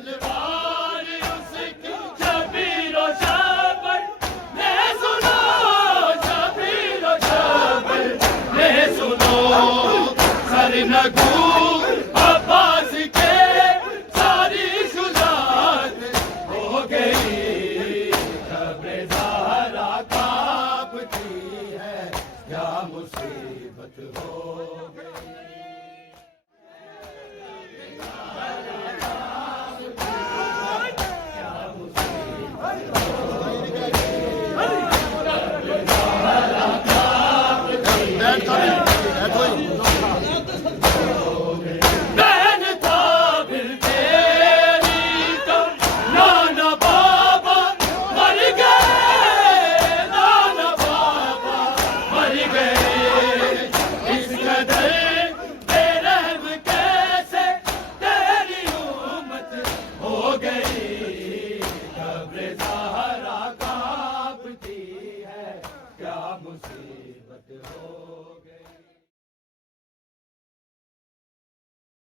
तलवार उसकी शबीरो शबर ने सुनो, शबीरो शबर ने सुनो, सरनगू अब्बास के सारी शुजात हो गई, खबरे ज़हरा कांपती है, क्या मुसीबत हो गई। बहन था फिर तेरी तो नाना बाबा मर गए, नाना बाबा मर गए, इस कदर बेरहम कैसे तेरी उम्मत हो गई, खबरे ज़हरा कांपती है, क्या मुसीबत